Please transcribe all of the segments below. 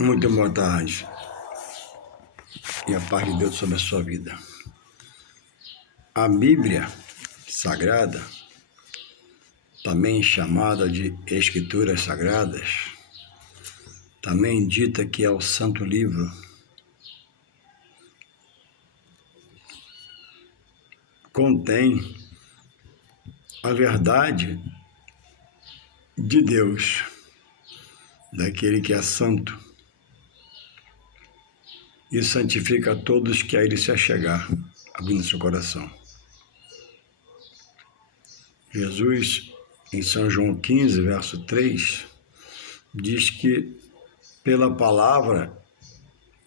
Muito boa tarde e a paz de Deus sobre a sua vida. A Bíblia Sagrada, também chamada de Escrituras Sagradas, também dita que é o Santo Livro, contém a verdade de Deus, daquele que é santo, e santifica todos que a ele se achegar, abrindo seu coração. Jesus, em São João 15, verso 3, diz que pela palavra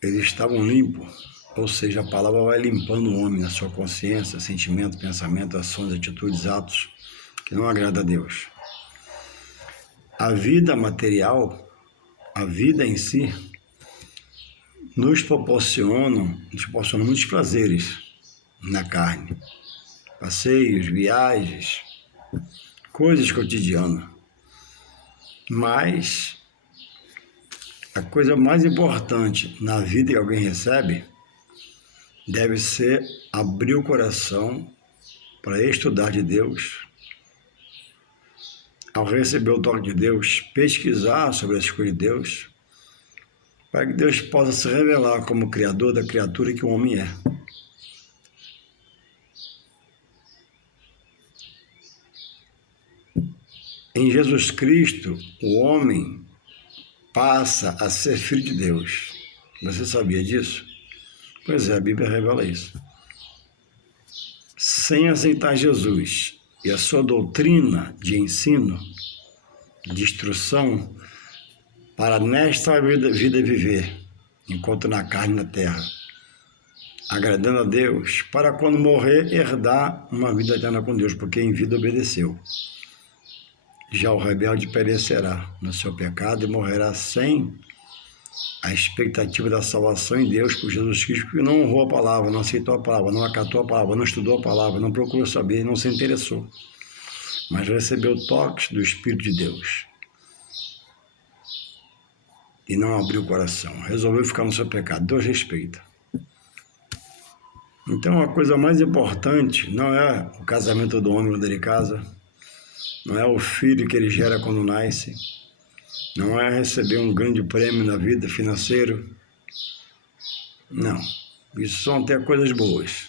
eles estavam limpos, ou seja, a palavra vai limpando o homem na sua consciência, sentimento, pensamento, ações, atitudes, atos que não agrada a Deus. A vida material, a vida em si, nos proporciona muitos prazeres na carne, passeios, viagens, coisas cotidianas. Mas a coisa mais importante na vida que alguém recebe deve ser abrir o coração para estudar de Deus, ao receber o toque de Deus, pesquisar sobre as coisas de Deus, para que Deus possa se revelar como Criador da criatura que o homem é. Em Jesus Cristo, o homem passa a ser filho de Deus. Você sabia disso? Pois é, a Bíblia revela isso. Sem aceitar Jesus e a sua doutrina de ensino, de instrução, para nesta vida viver, enquanto na carne e na terra, agradando a Deus, para quando morrer, herdar uma vida eterna com Deus, porque em vida obedeceu. Já o rebelde perecerá no seu pecado e morrerá sem a expectativa da salvação em Deus por Jesus Cristo, que não honrou a palavra, não aceitou a palavra, não acatou a palavra, não estudou a palavra, não procurou saber, não se interessou, mas recebeu toques do Espírito de Deus e não abriu o coração, resolveu ficar no seu pecado. Deus respeita. Então a coisa mais importante não é o casamento do homem ou de casa, não é o filho que ele gera quando nasce, não é receber um grande prêmio na vida financeiro. Não, isso são até coisas boas.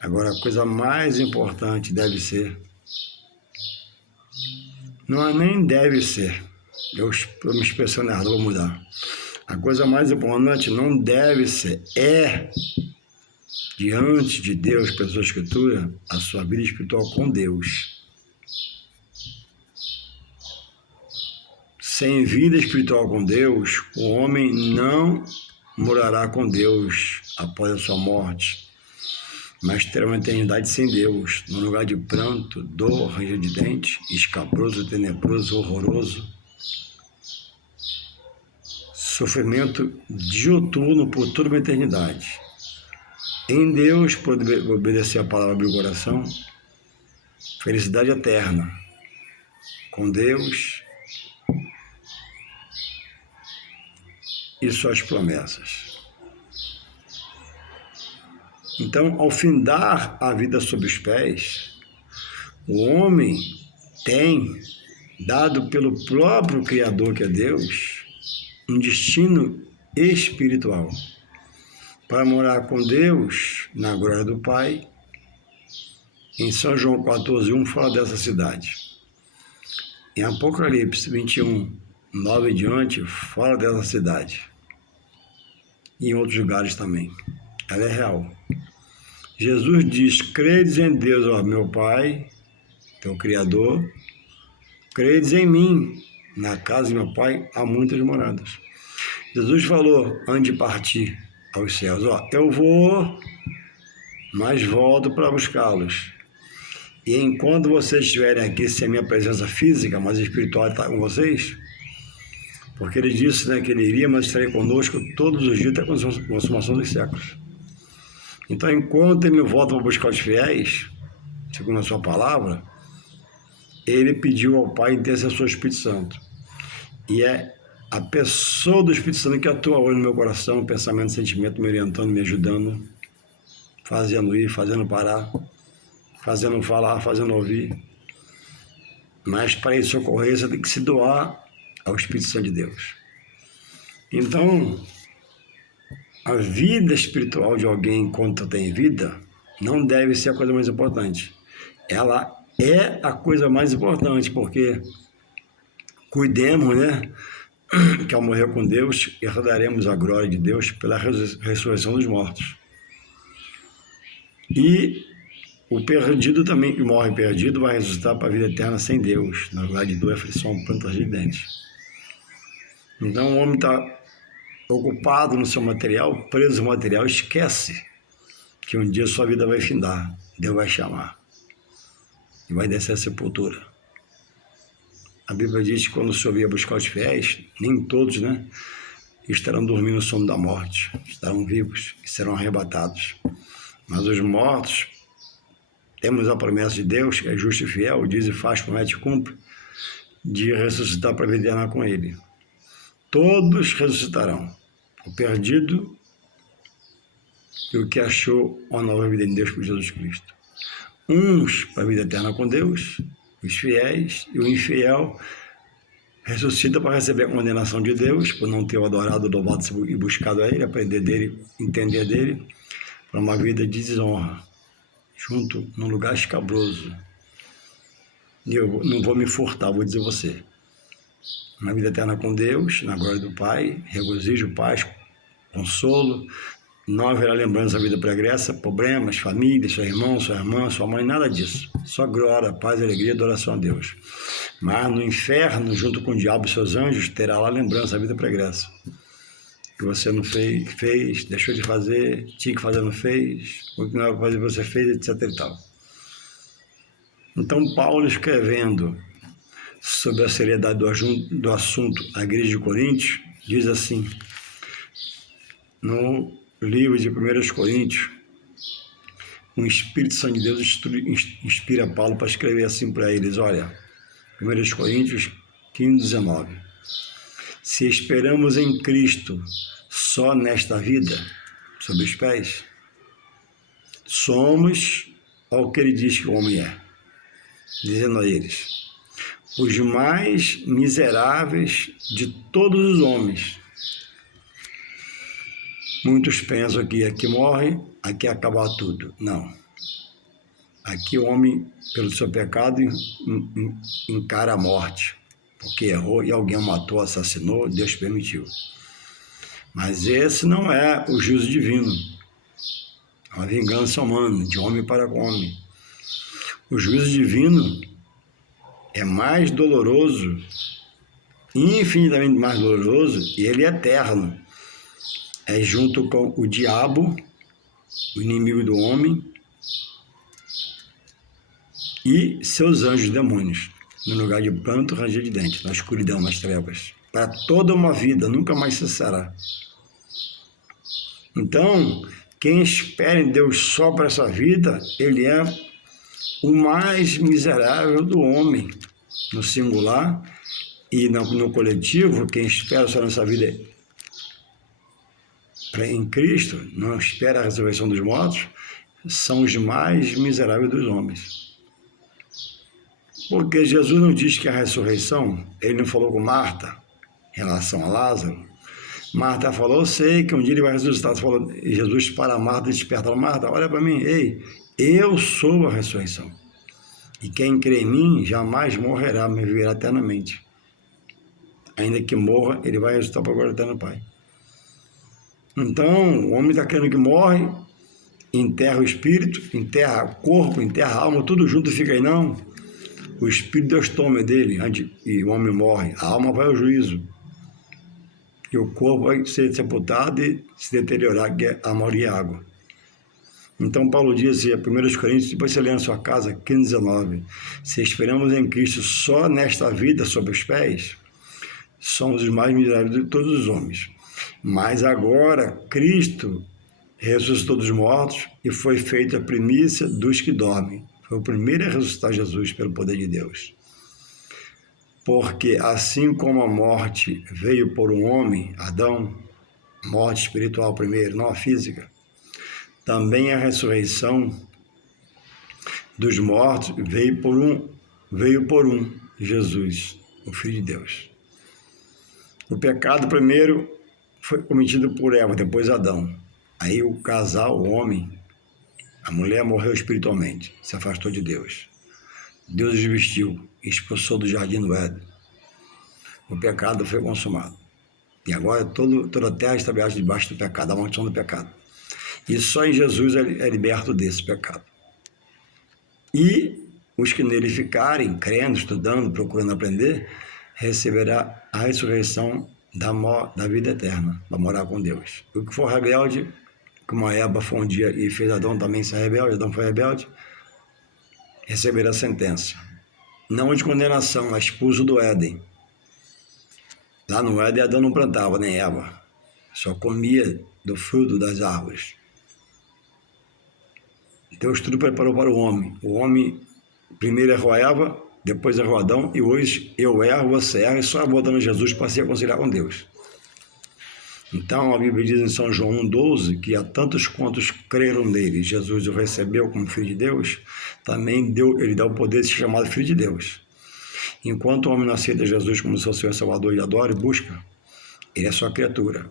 Agora a coisa mais importante deve ser, não é nem deve ser, eu me expressando errado, vou mudar. A coisa mais importante não deve ser, é, diante de Deus, pela sua Escritura, a sua vida espiritual com Deus. Sem vida espiritual com Deus, o homem não morará com Deus após a sua morte, mas terá uma eternidade sem Deus, num lugar de pranto, dor, ranger de dente, escabroso, tenebroso, horroroso, sofrimento diuturno por toda uma eternidade. Em Deus, por obedecer a palavra, abrir o coração, felicidade eterna. Com Deus e suas promessas. Então, ao findar a vida sob os pés, o homem tem, dado pelo próprio Criador, que é Deus, um destino espiritual para morar com Deus na glória do Pai. Em São João 14:1 fala dessa cidade. Em Apocalipse 21, 9 e diante, fala dessa cidade. E em outros lugares também. Ela é real. Jesus diz: credes em Deus, ó meu Pai, teu Criador, credes em mim, na casa de meu Pai há muitas moradas. Jesus falou, antes de partir aos céus, ó, eu vou, mas volto para buscá-los. E enquanto vocês estiverem aqui sem a minha presença física, mas espiritual está com vocês, porque ele disse, né, que ele iria, mas estaria conosco todos os dias até a consumação dos séculos. Então, enquanto ele volta para buscar os fiéis, segundo a sua palavra, ele pediu ao Pai intercessor Espírito Santo. E é a pessoa do Espírito Santo que atua hoje no meu coração, pensamento, sentimento, me orientando, me ajudando, fazendo ir, fazendo parar, fazendo falar, fazendo ouvir. Mas para isso ocorrer, você tem que se doar ao Espírito Santo de Deus. Então, a vida espiritual de alguém enquanto tem vida não deve ser a coisa mais importante. Ela é a coisa mais importante, porque cuidemos, né, que ao morrer com Deus, herdaremos a glória de Deus pela ressurreição dos mortos. E o perdido também, que morre perdido, vai ressuscitar para a vida eterna sem Deus, na lugar de dor, aflição, plantas de dentes. Então o homem está ocupado no seu material, preso no material, esquece que um dia sua vida vai findar, Deus vai chamar e vai descer a sepultura. A Bíblia diz que quando o Senhor vier buscar os fiéis, nem todos, né, estarão dormindo no sono da morte, estarão vivos e serão arrebatados. Mas os mortos, temos a promessa de Deus, que é justo e fiel, diz e faz, promete e cumpre, de ressuscitar para a vida eterna com Ele. Todos ressuscitarão, o perdido e o que achou uma nova vida em Deus por Jesus Cristo. Uns para a vida eterna com Deus, os fiéis, e o infiel ressuscita para receber a condenação de Deus, por não ter o adorado, louvado e buscado a Ele, aprender dele, entender dele, para uma vida de desonra, junto num lugar escabroso. E eu não vou me furtar, vou dizer você. Uma vida eterna com Deus, na glória do Pai, regozijo, paz, consolo, não haverá lembrança da vida pregressa, problemas, família, seu irmão, sua irmã, sua mãe, nada disso. Só glória, paz, alegria e adoração a Deus. Mas no inferno, junto com o diabo e seus anjos, terá lá lembrança da vida pregressa. Que você não fez, deixou de fazer, tinha que fazer, não fez, o que não era para fazer, você fez, etc. e tal. Então, Paulo, escrevendo sobre a seriedade do assunto à igreja de Coríntios, diz assim, no livro de 1 Coríntios, um Espírito Santo de Deus inspira Paulo para escrever assim para eles, olha, 1 Coríntios 15, 19. Se esperamos em Cristo só nesta vida, sob os pés, somos ao que ele diz que o homem é, dizendo a eles, os mais miseráveis de todos os homens. Muitos pensam que aqui morre, aqui acabar tudo. Não. Aqui o homem, pelo seu pecado, encara a morte, porque errou e alguém o matou, assassinou, Deus permitiu. Mas esse não é o juízo divino. É uma vingança humana, de homem para homem. O juízo divino é mais doloroso, infinitamente mais doloroso, e ele é eterno. É junto com o diabo, o inimigo do homem, e seus anjos demônios, no lugar de pranto, ranger de dentes, na escuridão, nas trevas, para toda uma vida, nunca mais cessará. Então, quem espera em Deus só para essa vida, ele é o mais miserável do homem, no singular, e no coletivo, quem espera só nessa vida em Cristo, não espera a ressurreição dos mortos, são os mais miseráveis dos homens. Porque Jesus não diz que a ressurreição, ele não falou com Marta em relação a Lázaro. Marta falou, eu sei que um dia ele vai ressuscitar. Falou, e Jesus para Marta e desperta, Marta, olha para mim, ei, eu sou a ressurreição. E quem crê em mim jamais morrerá, mas viverá eternamente. Ainda que morra, ele vai ressuscitar para a glória eterna do Pai. Então, o homem está crendo que morre, enterra o espírito, enterra o corpo, enterra a alma, tudo junto fica aí, não. O espírito Deus toma dele e o homem morre, a alma vai ao juízo. E o corpo vai ser sepultado e se deteriorar, que é a morte e a água. Então, Paulo diz assim, 1 Coríntios, depois você lê na sua casa, 15, 19, se esperamos em Cristo só nesta vida sob os pés, somos os mais miseráveis de todos os homens. Mas agora, Cristo ressuscitou dos mortos e foi feita a primícia dos que dormem. Foi o primeiro a ressuscitar Jesus pelo poder de Deus. Porque assim como a morte veio por um homem, Adão, morte espiritual primeiro, não a física, também a ressurreição dos mortos veio por um, Jesus, o Filho de Deus. O pecado primeiro foi cometido por Eva, depois Adão. Aí o casal, o homem, a mulher morreu espiritualmente, se afastou de Deus. Deus os vestiu, expulsou do jardim do Éden. O pecado foi consumado. E agora toda a terra está debaixo do pecado, da maldição do pecado. E só em Jesus é liberto desse pecado. E os que nele ficarem, crendo, estudando, procurando aprender, receberá a ressurreição da vida eterna, para morar com Deus. O que for rebelde, como a Eva foi um dia e fez Adão também ser rebelde, Adão foi rebelde, receberá a sentença. Não de condenação, mas expulso do Éden. Lá no Éden, Adão não plantava, nem Eva. Só comia do fruto das árvores. Deus tudo preparou para o homem. O homem primeiro errou a Eva, depois errou Adão, e hoje eu erro, você erra, e só voltando a Jesus para se reconciliar com Deus. Então a Bíblia diz em São João 1,12 que a tantos quantos creram nele, Jesus o recebeu como Filho de Deus, também ele dá o poder de ser chamado Filho de Deus. Enquanto o homem não aceita Jesus como seu Senhor e Salvador e adora e busca, ele é só criatura.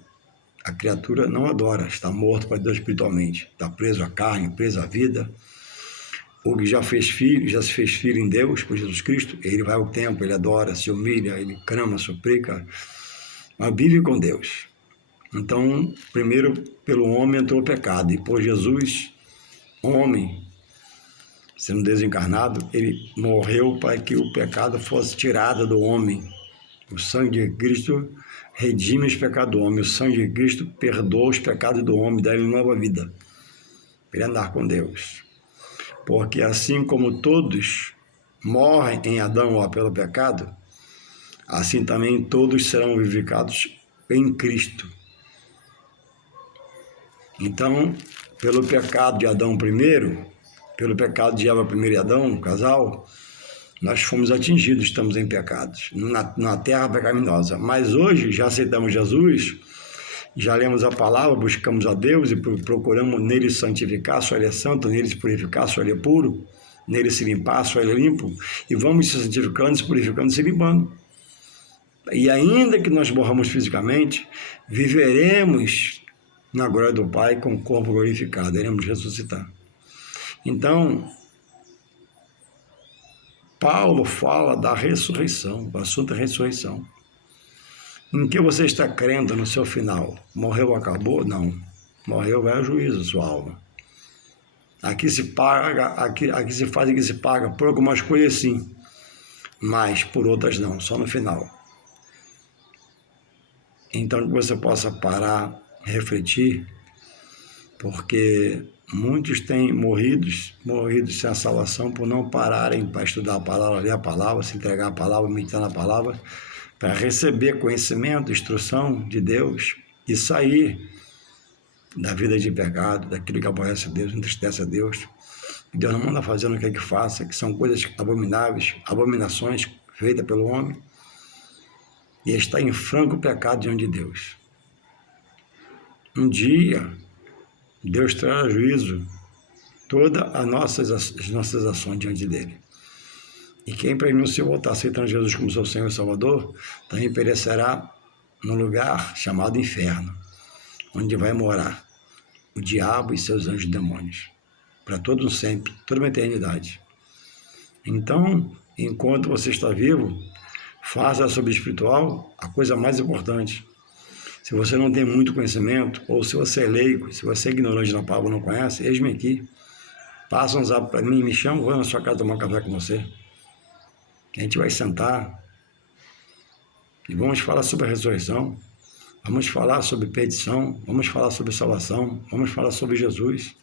A criatura não adora, está morto para Deus espiritualmente, está preso à carne, preso à vida. O que já se fez filho em Deus, por Jesus Cristo, ele vai ao templo, ele adora, se humilha, ele clama, suplica, mas vive com Deus. Então, primeiro pelo homem entrou o pecado, e por Jesus, homem, sendo desencarnado, ele morreu para que o pecado fosse tirado do homem. O sangue de Cristo redime os pecados do homem, o sangue de Cristo perdoa os pecados do homem, dá-lhe nova vida, para ele andar com Deus. Porque assim como todos morrem em Adão ou pelo pecado, assim também todos serão vivificados em Cristo. Então, pelo pecado de Adão primeiro, pelo pecado de Eva primeiro e Adão, o casal, nós fomos atingidos, estamos em pecados, na terra pecaminosa. Mas hoje já aceitamos Jesus, já lemos a palavra, buscamos a Deus e procuramos nele santificar, só ele é santo, nele se purificar, só ele é puro, nele se limpar, só ele é limpo, e vamos se santificando, se purificando, se limpando. E ainda que nós morramos fisicamente, viveremos na glória do Pai com o corpo glorificado, iremos ressuscitar. Então, Paulo fala da ressurreição, o assunto é ressurreição. Em que você está crendo no seu final? Morreu, acabou? Não. Morreu, vai ao juízo, sua alma. Aqui se paga, aqui se faz e aqui se paga, por algumas coisas sim, mas por outras não, só no final. Então que você possa parar, refletir, porque muitos têm morrido sem a salvação por não pararem para estudar a palavra, ler a palavra, se entregar a palavra, meditar na palavra, para receber conhecimento, instrução de Deus e sair da vida de pecado, daquilo que aborrece a Deus, entristece a Deus. Deus não manda fazer no que é que faça, que são coisas abomináveis, abominações feitas pelo homem, e está em franco pecado diante de Deus. Um dia, Deus trará a juízo todas as nossas ações diante dele. E quem para não se voltar aceitando Jesus como seu Senhor e Salvador, também perecerá no lugar chamado inferno, onde vai morar o diabo e seus anjos e demônios, para todo sempre, toda uma eternidade. Então, enquanto você está vivo, faça sobre o espiritual a coisa mais importante. Se você não tem muito conhecimento, ou se você é leigo, se você é ignorante na palavra, não conhece, eis-me aqui. Passa um zap para mim, me chama, vou na sua casa tomar um café com você. A gente vai sentar e vamos falar sobre a ressurreição, vamos falar sobre perdição, vamos falar sobre salvação, vamos falar sobre Jesus,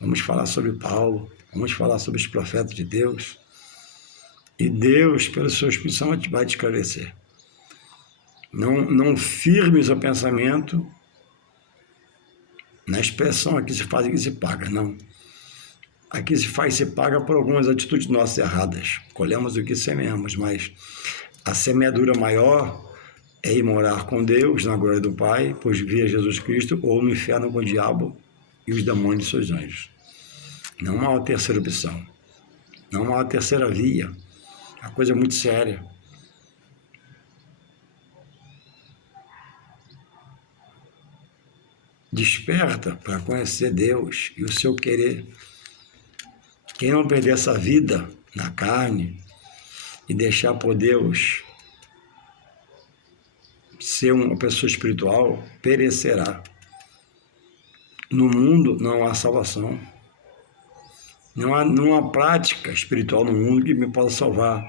vamos falar sobre Paulo, vamos falar sobre os profetas de Deus. E Deus, pelo seu Espírito Santo, vai te esclarecer. Não firme o seu pensamento na expressão aqui se faz e aqui se paga, não. Aqui se faz e se paga por algumas atitudes nossas erradas. Colhemos o que sememos, mas A semeadura maior é ir morar com Deus na glória do Pai, pois via Jesus Cristo, ou no inferno com o diabo e os demônios de seus anjos. Não há uma terceira opção. Não há uma terceira via. A coisa é muito séria. Desperta para conhecer Deus e o seu querer. Quem não perder essa vida na carne e deixar por Deus ser uma pessoa espiritual, perecerá. No mundo não há salvação. Não há prática espiritual no mundo que me possa salvar.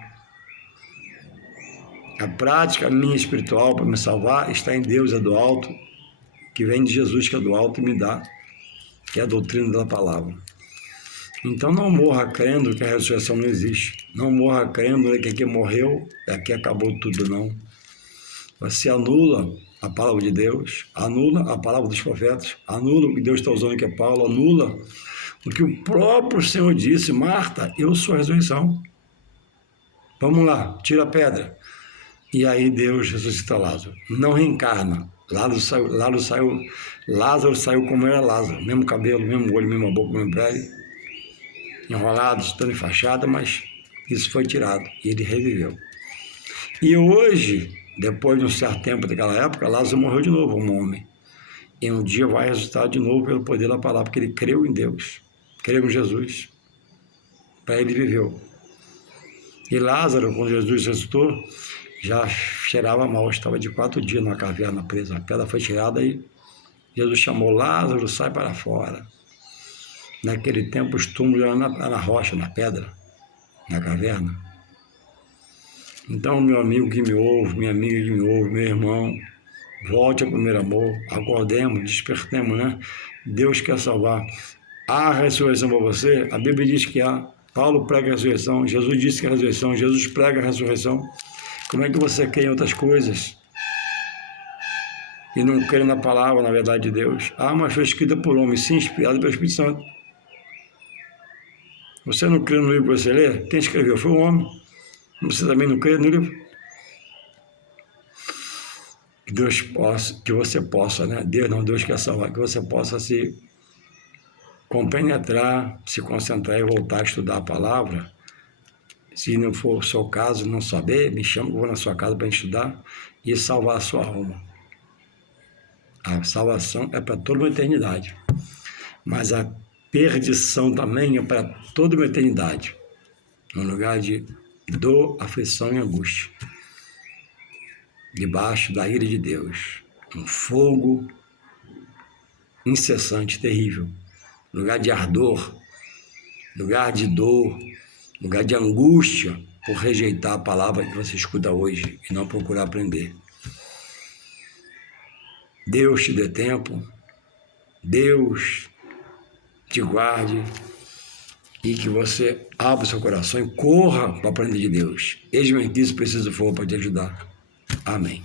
A prática minha espiritual para me salvar está em Deus, é do alto, que vem de Jesus, que é do alto e me dá, que é a doutrina da palavra. Então não morra crendo que a ressurreição não existe. Não morra crendo que aqui morreu e aqui acabou tudo, não. Você anula a palavra de Deus, anula a palavra dos profetas, anula o que Deus está usando, que é Paulo, anula o que o próprio Senhor disse: Marta, eu sou a ressurreição. Vamos lá, tira a pedra. E aí Deus ressuscita Lázaro. Não reencarna. Lázaro saiu como era Lázaro. Mesmo cabelo, mesmo olho, mesma boca, mesma pele. Enrolado, estando em fachada, mas isso foi tirado. E ele reviveu. E hoje, depois de um certo tempo daquela época, Lázaro morreu de novo, um homem. E um dia vai ressuscitar de novo pelo poder da palavra, porque ele creu em Deus, creu em Jesus. Para ele viveu. E Lázaro, quando Jesus ressuscitou, já cheirava mal, estava de 4 dias na caverna presa. A pedra foi tirada e Jesus chamou: Lázaro, sai para fora. Naquele tempo os túmulos eram na rocha, na pedra, na caverna. Então, meu amigo que me ouve, minha amiga que me ouve, meu irmão, volte ao primeiro amor, acordemos, despertemos, né? Deus quer salvar. Há ressurreição para você? A Bíblia diz que há. Paulo prega a ressurreição, Jesus disse que é a ressurreição, Jesus prega a ressurreição. Como é que você quer em outras coisas e não crê na palavra, na verdade de Deus? Ah, mas foi escrita por homem, sim, inspirado pelo Espírito Santo. Você não crê no livro que você lê? Quem escreveu foi um homem. Você também não crê no livro? Que você possa, né? Deus quer salvar, que você possa se compenetrar, se concentrar e voltar a estudar a palavra. Se não for o seu caso, não saber, me chama, eu vou na sua casa para estudar e salvar a sua alma. A salvação é para toda uma eternidade, mas a perdição também é para toda uma eternidade, no lugar de dor, aflição e angústia, debaixo da ira de Deus, um fogo incessante, terrível, lugar de ardor, lugar de dor, lugar de angústia por rejeitar a palavra que você escuta hoje e não procurar aprender. Deus te dê tempo, Deus te guarde e que você abra o seu coração e corra para aprender de Deus. Eis-me aqui, se preciso for, para te ajudar. Amém.